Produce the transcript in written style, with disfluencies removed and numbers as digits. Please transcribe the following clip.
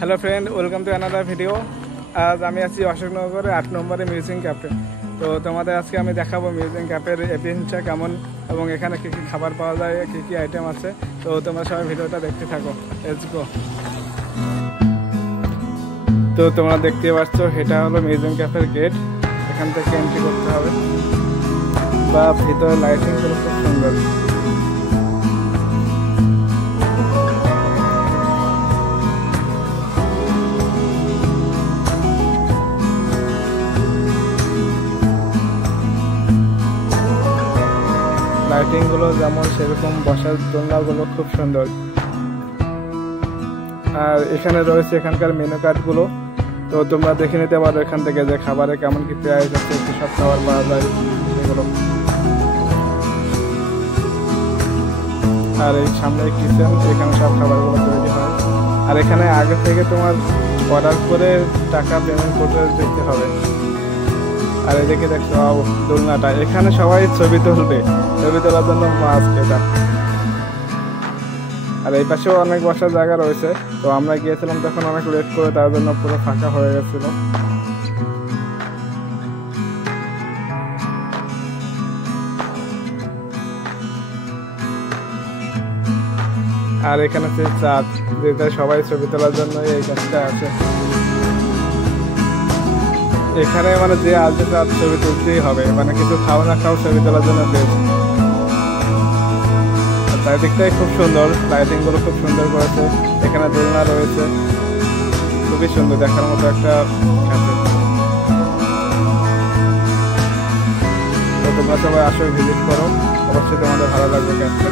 Hello friend, welcome to another video. আজ আমি আছি অশোকনগরে 8 নম্বরে মিউজিয়াম ক্যাফে। তো তোমাদের আজকে আমি দেখাবো মিউজিয়াম ক্যাফের এপিএনটা কেমন এবং এখানে কী কী খাবার পাওয়া যায়, কী কী আইটেম আছে। তো তোমরা সবাই ভিডিওটা দেখতে থাকো, লেটস গো। তো তোমরা দেখতে পাচ্ছ এটা হলো মিউজিয়াম ক্যাফের গেট। এখান থেকে এন্ট্রি করতে হবে, বা ভিতরে লাইটিংগুলো খুব সুন্দর। লাইটিংগুলো যেমন সেরকম, বসার দোলনাগুলো খুব সুন্দর। আর এখানে রয়েছে এখানকার মেনু কার্ডগুলো, তো তোমরা দেখে নিতে পারো এখান থেকে যে খাবারে কেমন কি প্রাইস আছে, কি সব খাবার পাওয়া যায় সেগুলো। আর এই সামনে কিচেন, এখানে সব খাবারগুলো তৈরি হয়। আর এখানে আগে থেকে তোমার অর্ডার করে টাকা পেমেন্ট করতে দেখতে হবে। আর এদিকে দেখছো দোলনাটা, এখানে সবাই ছবি তুলবে, ছবি তোলার জন্য মাস্ক এটা। আর এই পাশেও অনেক বসার জায়গা রয়েছে, তো আমরা গিয়েছিলাম তখন অনেক লেট করে, তার জন্য পুরো ফাঁকা হয়ে গেছিল। আর এখানে সেই চাঁদ, যেটা সবাই ছবি তোলার জন্য এই গাছটা আছে। এখানে মানে যে আসবে তার ছবি তুলতেই হবে, মানে কিছু খাও না খাও ছবি তোলার জন্য বেস্ট। আর চারিদিকটাই খুব সুন্দর, লাইটিং গুলো খুব সুন্দর করেছে। এখানে দোলনা রয়েছে, খুবই সুন্দর, দেখার মতো একটা আছে। তো তোমরা সবাই আসো, ভিজিট করো, অবশ্যই তোমাদের ভালো লাগবে ক্যাফে।